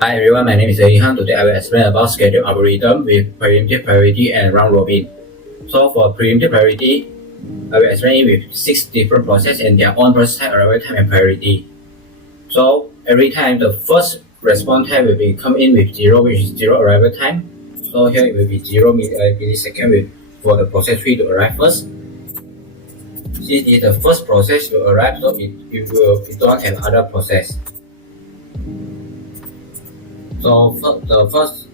Hi everyone, my name is Ihan. Today I will explain about schedule algorithm with preemptive priority and round robin. So for preemptive priority, I will explain it with 6 different processes and their own process time, arrival time, and priority. So every time the first response time will be come in with 0, which is 0 arrival time. So here it will be 0 millisecond for the process 3 to arrive first. Since it is the first process to arrive, so it don't have other process. So the first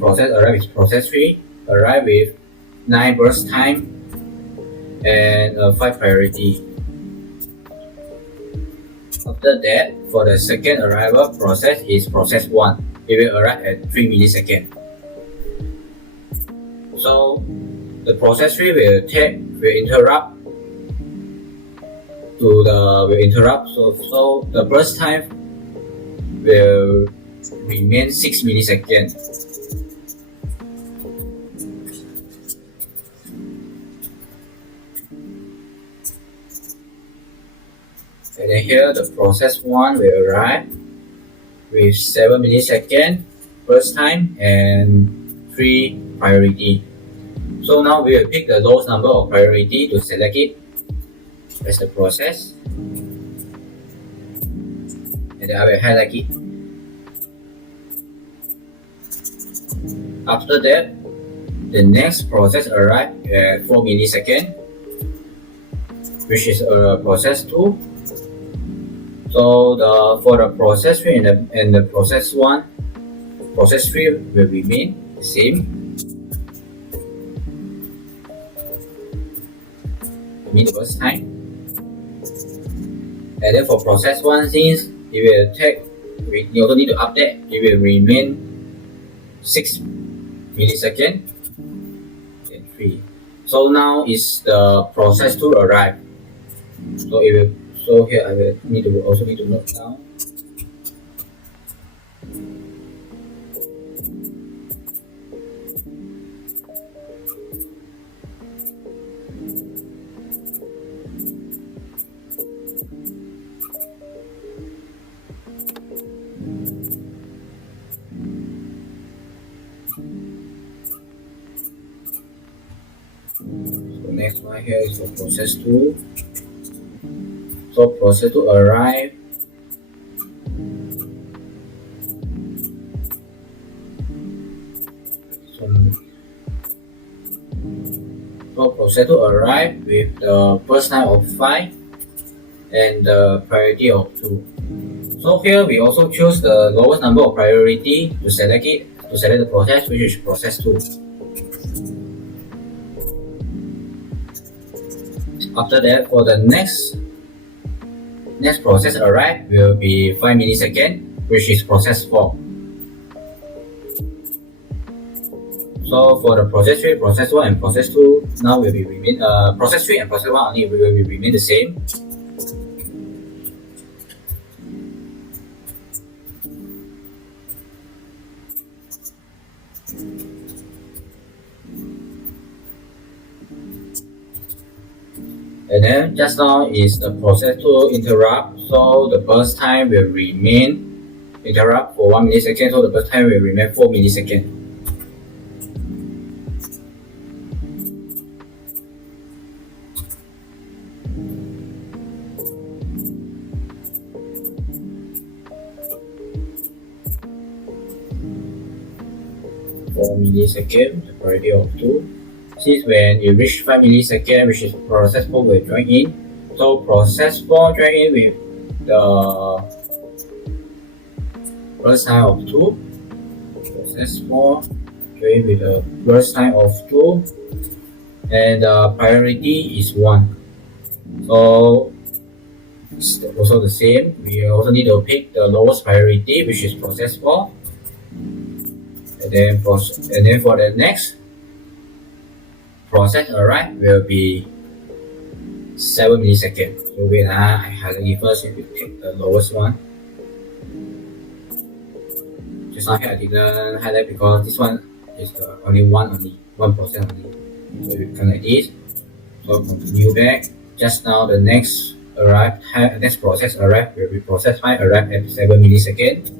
process arrive is process 3, arrive with 9 burst time and 5 priority. After that, for the second arrival process is process 1. It will arrive at 3 milliseconds. So the process 3 will interrupt. So the burst time will remain 6 milliseconds. And then here the process 1 will arrive with 7 milliseconds burst time and 3 priority. So now we will pick the lowest number of priority to select it as the process. And then I will highlight it. After that, the next process arrives at 4 milliseconds, which is process 2. So for the process 3 and the process 1, process 3 will remain the same. The burst time. And then for process 1, since it will take, you also need to update, it will remain 6 milliseconds and 3. So now is the process 2 arrive. So here I will need to note down. So next one here is for process 2. So process 2 arrive with the burst time of 5 and the priority of 2. So here we also choose the lowest number of priority to select the process, which is process 2. After that, for the next process arrive will be 5 milliseconds, which is process 4. So for the process 3, process 1, and process 2 now will be process 3 and process 1 only will remain the same. And then just now is the process 2 interrupt, so the burst time will remain interrupt for 1 millisecond, so the burst time will remain 4 milliseconds. The priority of 2. Since when you reach 5 milliseconds, which is process 4 will join in. So process 4 join in with the burst time of 2. Process 4 join with the burst time of 2. And the priority is 1. So it's also the same. We also need to pick the lowest priority, which is process 4. And then for the next process arrive will be 7 milliseconds. So wait, I highlight it first and we pick the lowest one. Just now here I didn't highlight because this one is the only one process only. So we come like this. So continue back. Just now the next process arrive will be process 5 arrive at 7 milliseconds.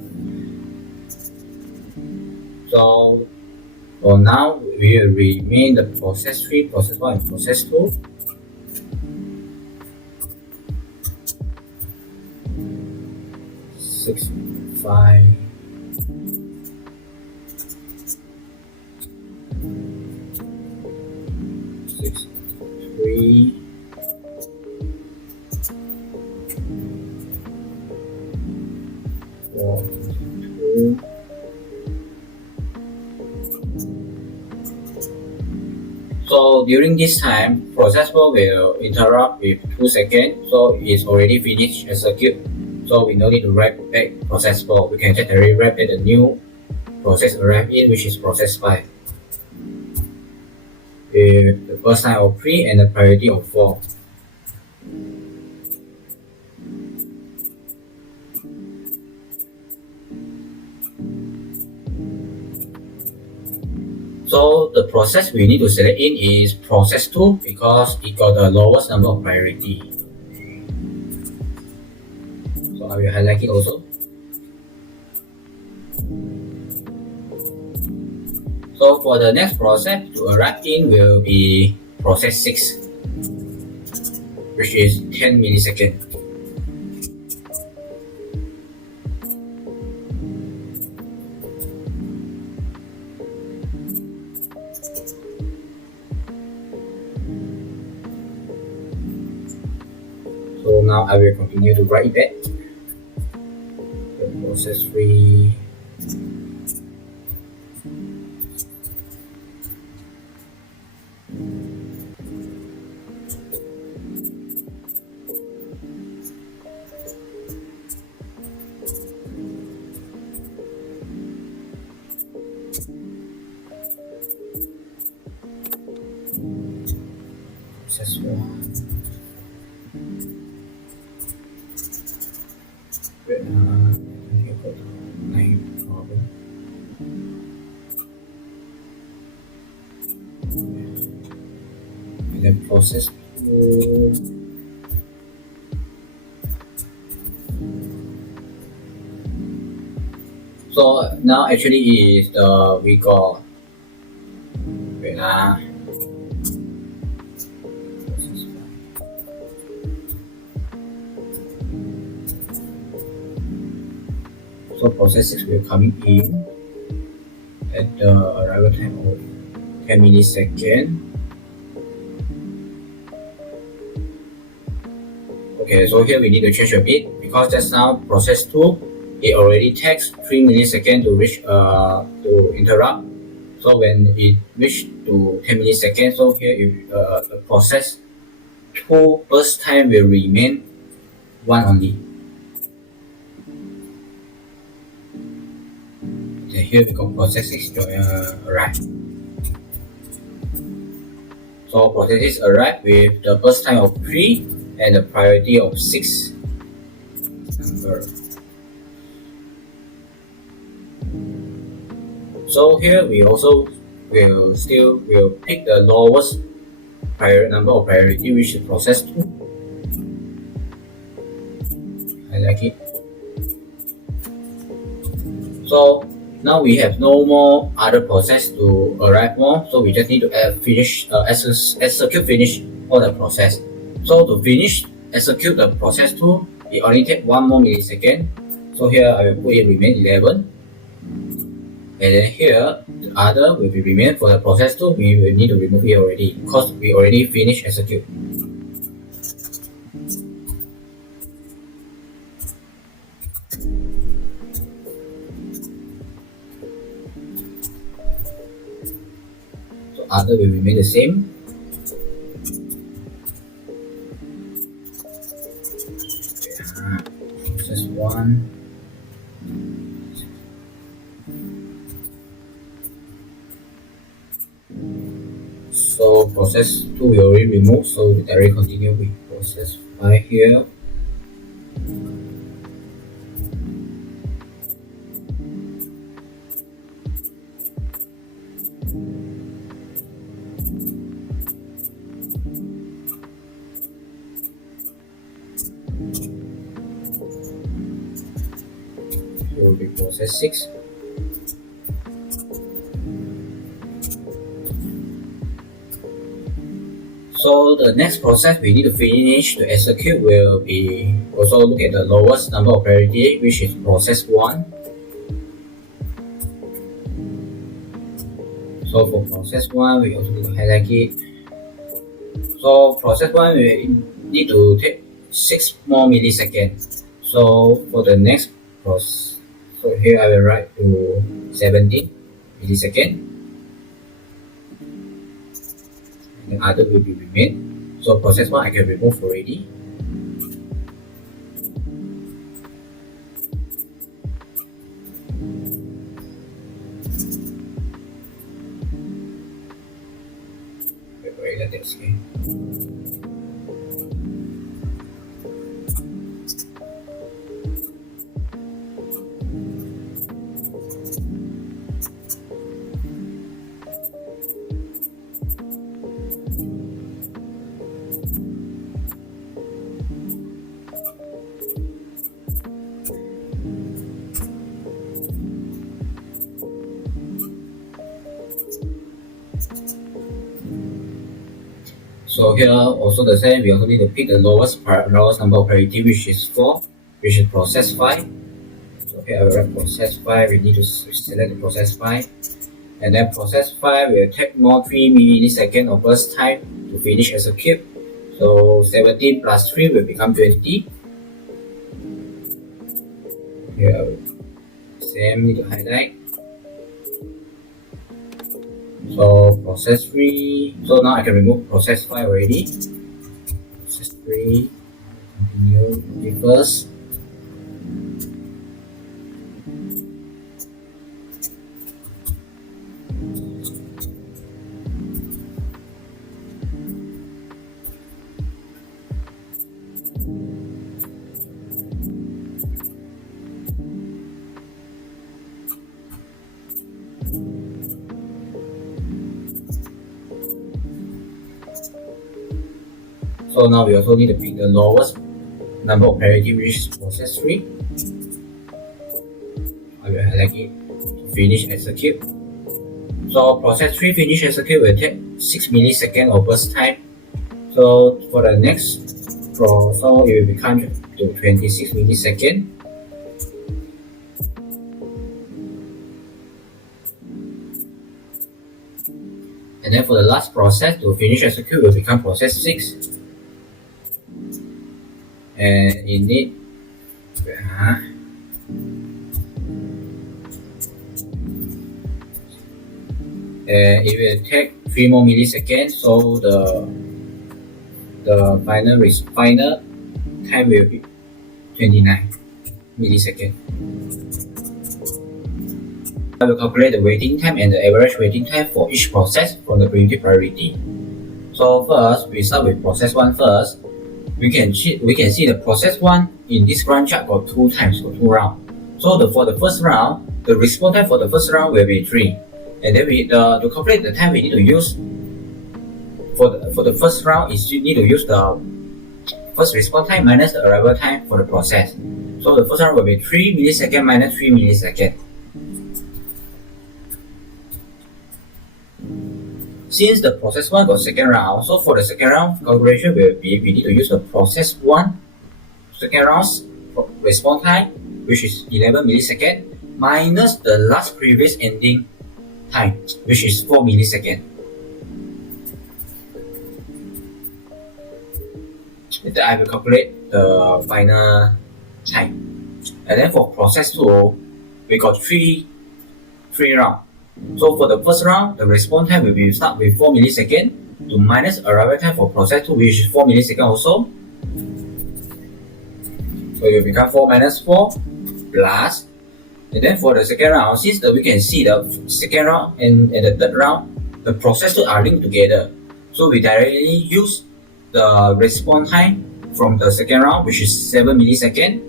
So for now, we will remain the process 3, process 1, and process 2. Six, 5, 6, 3, 4, 2. So during this time, process 4 will interrupt with 2 seconds, so it's already finished execute. So we no need to write back process 4. We can just directly write back the new process arrive in, which is process 5. With the first time of 3 and the priority of 4. So the process we need to select in is process 2 because it got the lowest number of priority. So I will highlight it also. So for the next process to arrive in will be process 6, which is 10 milliseconds. So now I will continue to write it back. The process 3. Process 1. And then process 2. So now actually is the we got so process 6 will coming in at the arrival time of 10 milliseconds. Okay, so here we need to change a bit because just now process 2 it already takes 3 milliseconds to reach to interrupt. So when it reach to 10 milliseconds, so here the process 2 burst time will remain 1 only. Okay, here we got process 6 arrive. So process 6 arrive with the burst time of 3 and the priority of 6 number. So here we also will pick the lowest number of priority, which is process 2. I like it. So now we have no more other process to arrive more, so we just need to execute finish all the process. So to finish execute the process 2, it only take 1 more millisecond. So here I will put it remain 11. And then here the other will be remain for the process 2. We will need to remove it already because we already finished execute. So other will remain the same. Process 1. So process 2 we already removed, so we directly continue with process 5 here. Here will be process 6. So the next process we need to finish to execute will be also look at the lowest number of priority, which is process 1. So for process 1, we also need to highlight it. So process 1 we need to take 6 more milliseconds. So for the next process, so here I will write to 17 milliseconds. And the other will be remain. So process 1 I can remove already. That's okay. So here also the same, we also need to pick the lowest number of priority, which is 4, which is process 5. So here I will write process 5, we need to select the process 5. And then process 5 will take more 3 milliseconds of burst time to finish execute. So 17 plus 3 will become 20. Here same, need to highlight. So process 3, so now I can remove process 5 already. Process 3, continue reverse. So now we also need to pick the lowest number of priority, which is process 3. I will highlight it to finish execute. So process 3 finish execute will take 6 milliseconds of burst time. So for the next process, so it will become to 26 milliseconds. And then for the last process to finish execute will become process 6. And in it, it will take 3 more milliseconds. So the final time will be 29 milliseconds. I will calculate the waiting time and the average waiting time for each process from the preemptive priority. So first, we start with process 1 first. We can see the process 1 in this Gantt chart got 2 times for 2 rounds. So for the first round, the response time for the first round will be 3. And then to calculate the time we need to use for the first round is you need to use the first response time minus the arrival time for the process. So the first round will be 3 milliseconds minus 3 milliseconds. Since the process 1 got second round, so for the second round calculation will be we need to use the process 1 second round's response time, which is 11 milliseconds, minus the last previous ending time, which is 4 milliseconds. Then I will calculate the final time. And then for process 2, we got 3 rounds. So for the first round, the response time will be start with 4 milliseconds to minus arrival time for process 2, which is 4 milliseconds also. So it will become 4 minus 4 plus. And then for the second round, since we can see the second round and the third round, the process 2 are linked together. So we directly use the response time from the second round, which is 7 milliseconds,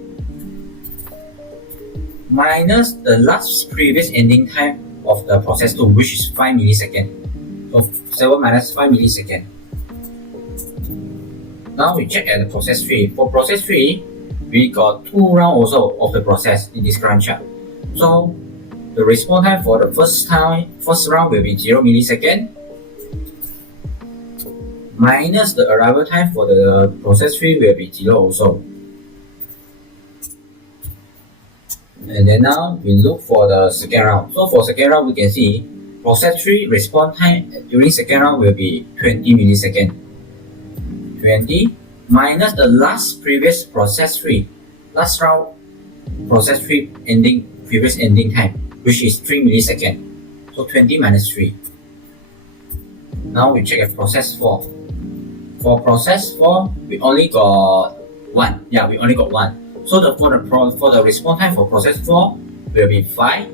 minus the last previous ending time of the process 2, which is 5 milliseconds. So 7 minus 5 milliseconds. Now we check at the process 3. For process 3, we got 2 rounds also of the process in this Gantt chart. So the response time for the first round will be 0 milliseconds, minus the arrival time for the process 3 will be 0 also. And then now we look for the second round. So for second round, we can see process 3 response time during second round will be 20 milliseconds. 20 minus the previous process 3, last round process 3 previous ending time, which is 3 milliseconds. So 20 minus 3. Now we check at process 4. For process 4, we only got 1. Yeah, we only got 1. So for the response time for process 4 will be 5.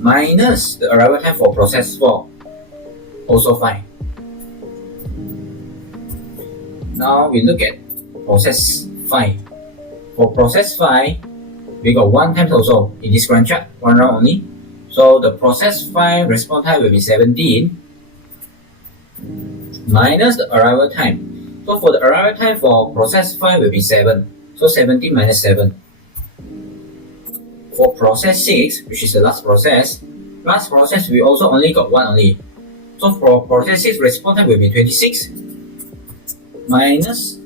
Minus the arrival time for process 4, also 5. Now we look at process 5. For process 5, we got 1 times also in this grand chart, 1 round only. So the process 5 response time will be 17 minus the arrival time. So for the arrival time for process 5 will be 7. So 17 minus 7. For process 6, which is the last process we also only got 1 only. So for process 6 response time will be 26 minus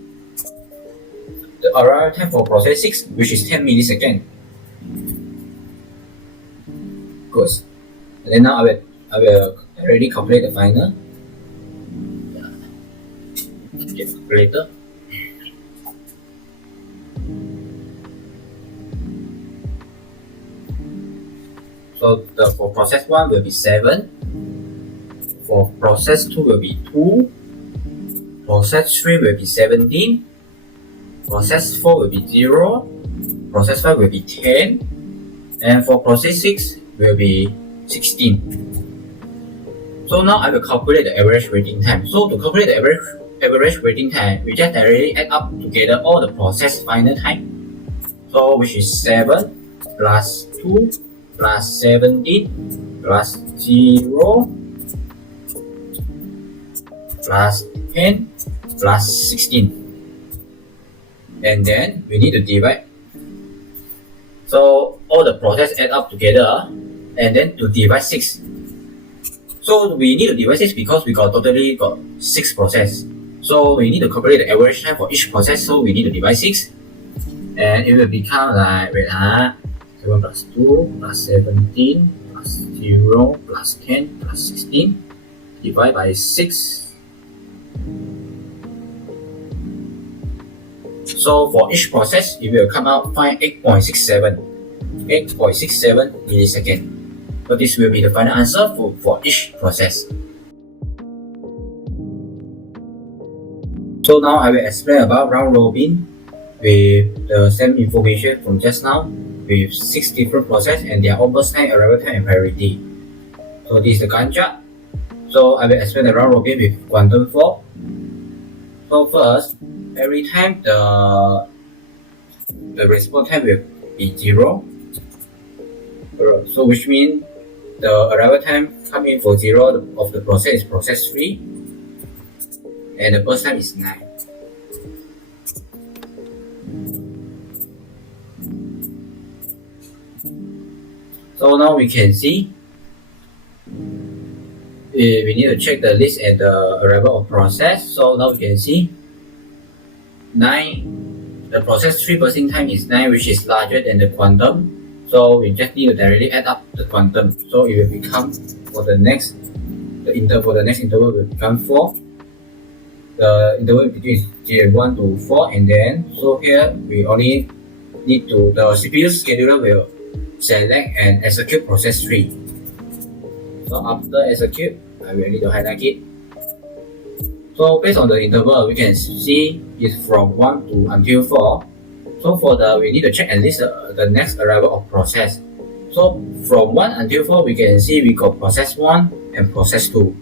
the arrival time for process 6, which is 10 milliseconds. Good. And then now I will already calculate the final. Get calculator. So for process 1 will be 7. For process 2 will be 2. Process 3 will be 17. Process 4 will be 0. Process 5 will be 10. And for process 6 will be 16. So now I will calculate the average waiting time. So to calculate the average waiting time, we just directly add up together all the process final time. So which is 7 plus 2 plus 17 plus 0 plus 10 plus 16. And then we need to divide. So all the process add up together and then to divide 6. So we need to divide 6 because we totally got 6 process. So we need to calculate the average time for each process. So we need to divide 6. And it will become like, 7 plus 2 plus 17 plus 0 plus 10 plus 16 divided by 6. So for each process, it will come out 8.67 milliseconds. So this will be the final answer for each process. So now I will explain about round robin with the same information from just now with 6 different processes and their almost time, arrival time, and priority. So this is the Gantt chart. So I will explain the round robin with quantum fork. So first, every time the response time will be 0. So which means the arrival time coming for 0 of the process is process 3 and the burst time is 9. So now we can see we need to check the list at the arrival of process. So now we can see 9, the process 3 bursting time is 9, which is larger than the quantum. So we just need to directly add up the quantum. So it will become for the next interval will become 4. The interval between 1 to 4, and then so here we only need to, the CPU scheduler will select and execute process 3. So after execute, I will need to highlight it. So based on the interval, we can see it's from 1 to until 4. So for we need to check at least the next arrival of process. So from 1 until 4, we can see we got process 1 and process 2.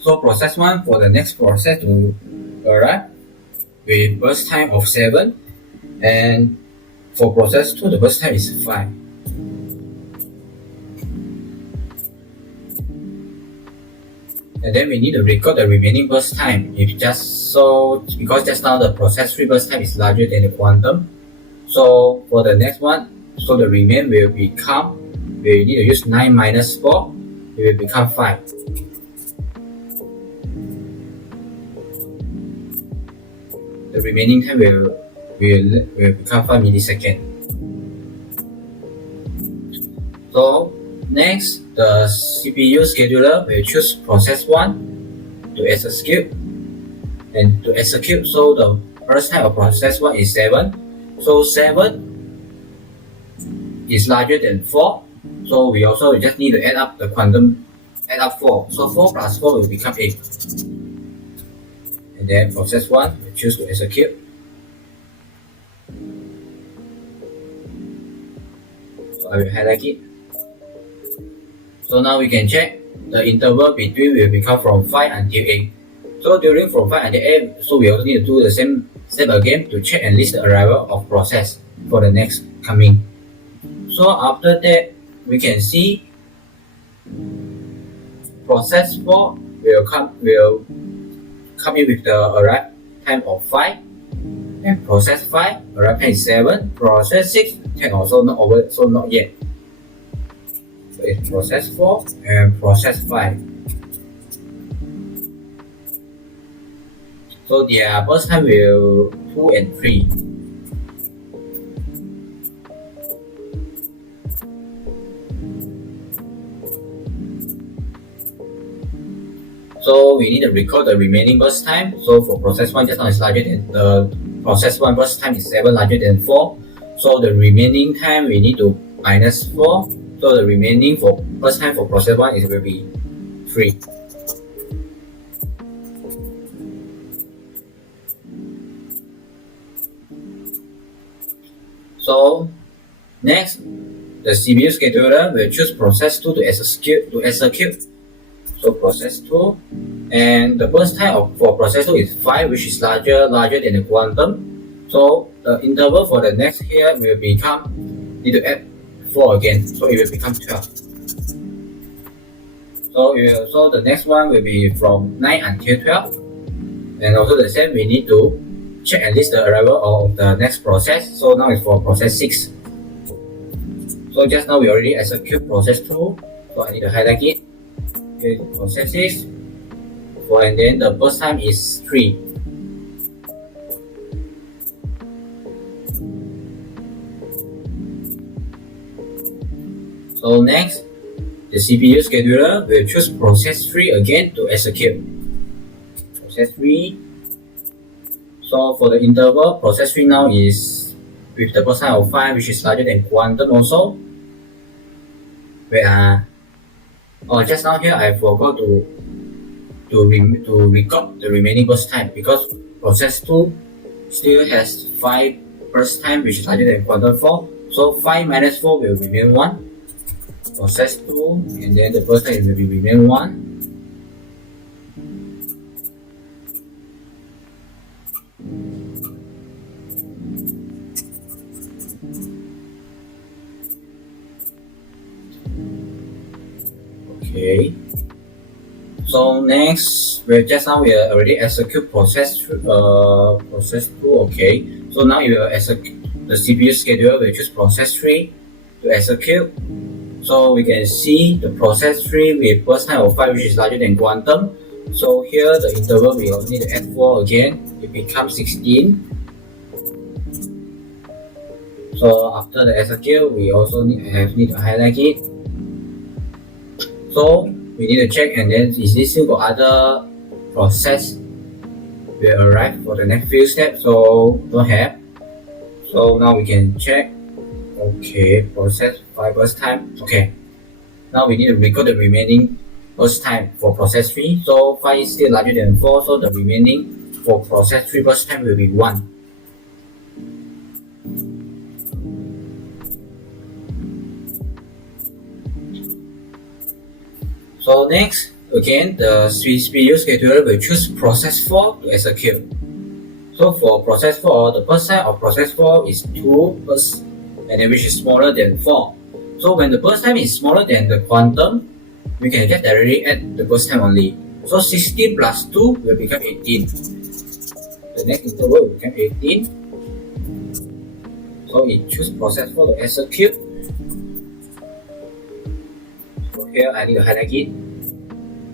So process 1 for the next process to arrive with burst time of 7, and for process 2 the burst time is 5. And then we need to record the remaining burst time. If just So because just now the process 3 burst time is larger than the quantum, so for the next one, so the remain will become, we need to use 9 minus 4, it will become 5. The remaining time will become 5 milliseconds. So next, the CPU scheduler will choose process 1 to execute. And to execute, so the first time of process 1 is 7. So 7 is larger than 4. So we also just need to add up the quantum, add up 4. So 4 plus 4 will become 8. And then process 1 will choose to execute. So I will highlight it. So now we can check the interval between will become from 5 until 8. So during from 5 until 8, so we also need to do the same step again to check and list the arrival of process for the next coming. So after that, we can see process 4 will come in with the arrive time of 5, and process 5 arrive time is 7, process 6 can also not over, so not yet. So it's process 4 and process 5. So their burst time will 2 and 3. So we need to record the remaining burst time. So for process 1, just now is larger than the process 1 burst time is 7 larger than 4. So the remaining time we need to minus 4. So the remaining for burst time for process 1 will be 3. So next, the CPU scheduler will choose process 2 to execute. So process 2, and the burst time for process 2 is 5, which is larger than the quantum. So the interval for the next here will become, need to add 4 again, so it will become 12. So the next one will be from 9 until 12, and also the same, we need to check and list the arrival of the next process. So now it's for process 6. So just now we already execute process 2, so I need to highlight it. Okay, process 6, and then the burst time is 3. So next, the CPU scheduler will choose process 3 again to execute. Process 3. So for the interval, process 3 now is with the burst time of 5, which is larger than quantum also. Just now here I forgot to record the remaining burst time, because process 2 still has 5 burst time, which is larger than quantum 4. So 5 minus 4 will remain 1. Process 2, and then the burst time will remain 1. Okay. So next, just now we already execute process 2. Okay. So now you will execute the CPU scheduler will choose process 3 to execute. So we can see the process 3 with burst time of 5, which is larger than quantum. So here the interval we also need to add 4 again. It becomes 16. So after the execute, we also need to highlight it. So we need to check, and then is this still got other process will arrive for the next few steps? So don't have. So now we can check. Okay, process 5 burst time. Okay. Now we need to record the remaining burst time for process 3. So 5 is still larger than 4, so the remaining for process 3 burst time will be 1. So next, again, the CPU scheduler will choose process 4 to execute. So for process 4, the burst time of process 4 is 2 bursts, and then which is smaller than 4. So when the burst time is smaller than the quantum, we can just directly add the burst time only. So 16 plus 2 will become 18. the next interval will become 18. So it choose process 4 to execute. So here I need to highlight it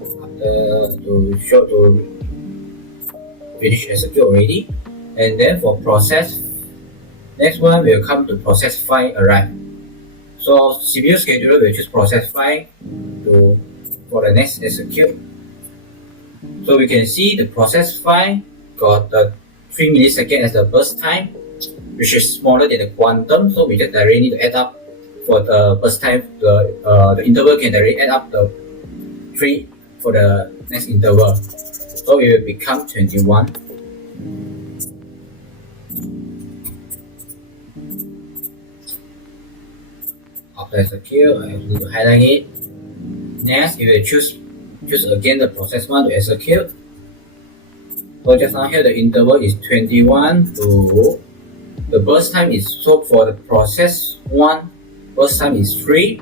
after to show to finish execute already. And then for process, next one will come to process 5 arrive. So CPU scheduler will choose process 5 for the next execute. So we can see the process 5 got the 3 milliseconds as the burst time, which is smaller than the quantum. So we just directly need to add up for the burst time. The interval can directly add up the 3 for the next interval. So it will become 21. After execute, I need to highlight it. Next, you will choose again the process 1 to execute. So just now here the interval is 21 to the burst time is, so for the process 1 burst time is 3.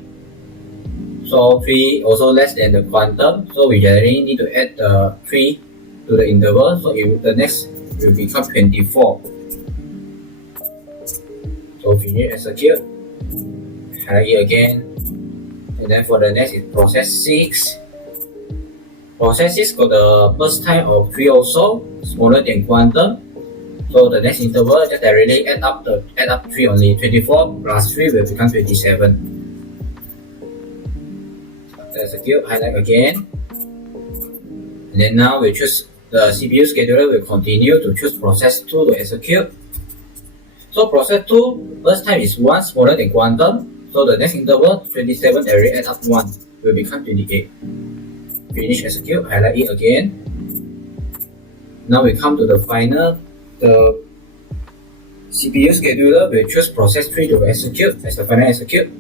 So 3 also less than the quantum. So we generally need to add the 3 to the interval. So the next will become 24. So finish execute. Highlight it again. And then for the next is process 6. Process 6 got the burst time of 3 also, smaller than quantum. So the next interval just directly add up 3 only. 24 plus 3 will become 27. After execute, highlight again. And then now we choose the CPU scheduler will continue to choose process 2 to execute. So process 2 burst time is 1 smaller than quantum. So the next interval 27 directly add up 1 will become 28. Finish execute, highlight it again. Now we come to the final. The CPU scheduler will choose process 3 to execute as the final execute.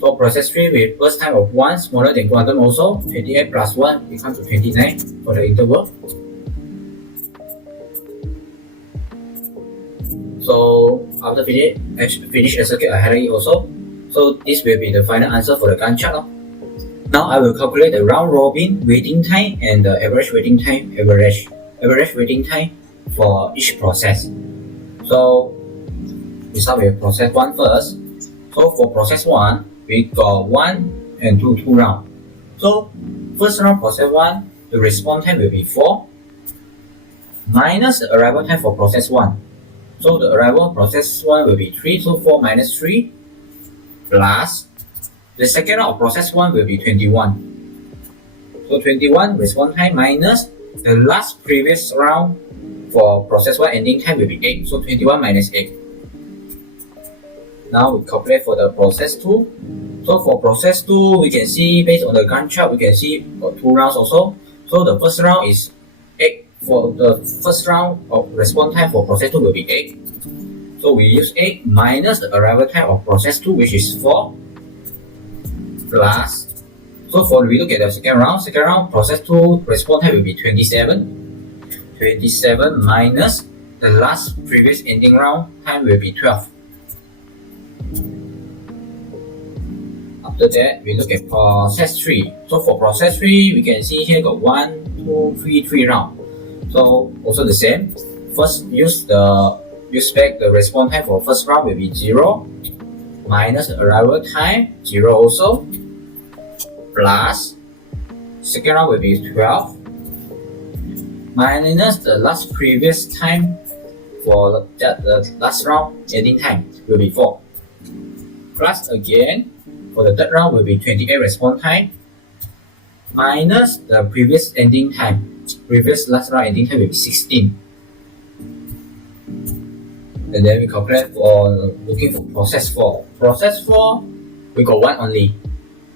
So process 3 with burst time of 1 smaller than quantum also, 28 plus 1 becomes 29 for the interval. So after finish execute, I highlight it also. So this will be the final answer for the Gantt chart. Now I will calculate the round robin waiting time and the average waiting time, average waiting time for each process. So we start with process 1 first. So for process 1, we got 1 and 2 rounds. So first round process 1, the response time will be 4 minus the arrival time for process 1. So the arrival process 1 will be 3, so 4 minus 3 plus the second round of process 1 will be 21. So 21 response time minus the last previous round for process 1 ending time will be 8. So 21 minus 8. Now we calculate for the process 2. So for process 2, we can see based on the Gantt chart, we can see got 2 rounds also. So the first round is 8. For the first round of response time for process 2 will be 8. So we use 8 minus the arrival time of process 2, which is 4, plus, so for we look at the second round process 2 response time will be 27. 27 minus the last previous ending round time will be 12. After that, we look at process 3. So for process 3, we can see here got 1, 2, 3 rounds. So also the same. First use back the response time for first round will be 0 minus the arrival time 0 also, plus second round will be 12 minus the last previous time for the last round ending time will be 4, plus again for the third round will be 28 response time minus the previous ending time, previous last round ending time will be 16. And then we calculate for looking for process 4. Process 4, we got 1 only.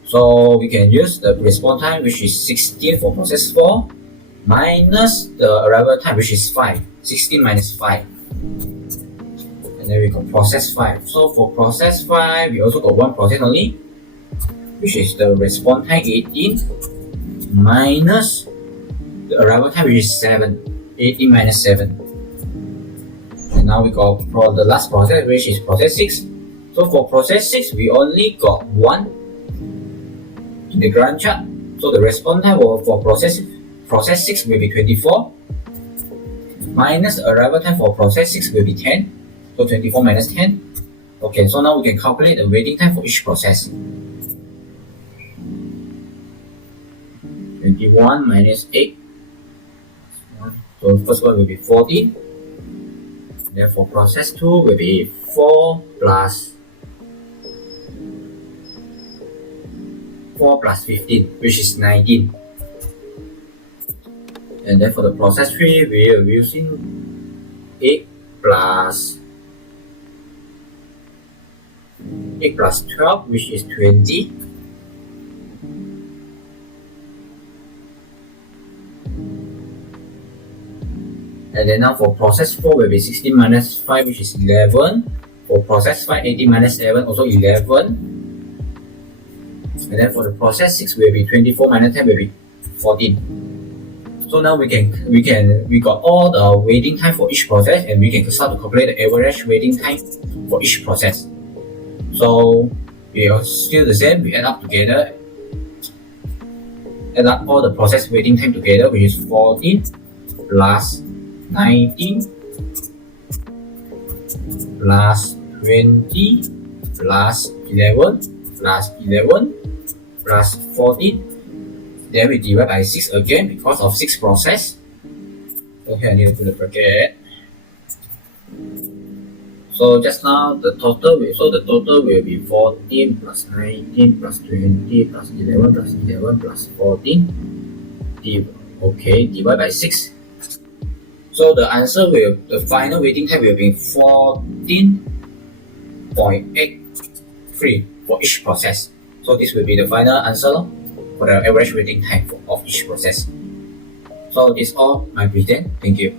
So we can use the response time, which is 16 for process 4, minus the arrival time, which is 5. 16 minus 5. And then we got process 5. So for process 5, we also got 1 process only, which is the response time 18 minus the arrival time, which is 7. 18 minus 7. And now we got for the last process, which is process 6. So for process 6, we only got 1 in the Gantt chart. So the response time for process 6 will be 24 minus arrival time for process 6 will be 10. So 24 minus 10. Okay, so now we can calculate the waiting time for each process. 21 minus 8. So first one will be 14. Then for process 2 will be 4 plus 15, which is 19. And then for the process 3, we are using 8 plus 12, which is 20. And then now for process 4 will be 16 minus 5, which is 11. For process 5, 18 minus 7, also 11. And then for the process 6 will be 24 minus 10 will be 14. So now we got all the waiting time for each process, and we can start to calculate the average waiting time for each process. So we are still the same. We add up all the process waiting time together, which is 14 plus 19 plus 20 plus 11 plus 11 plus 14. Then we divide by 6 again because of 6 process. So here I need to put the bracket. So just now the total will be 14 plus 19 plus 20 plus 11 plus 11 plus 14. Okay, divide by 6. So the final waiting time will be 14.83 for each process. So this will be the final answer for the average waiting time of each process. So this is all my present. Thank you.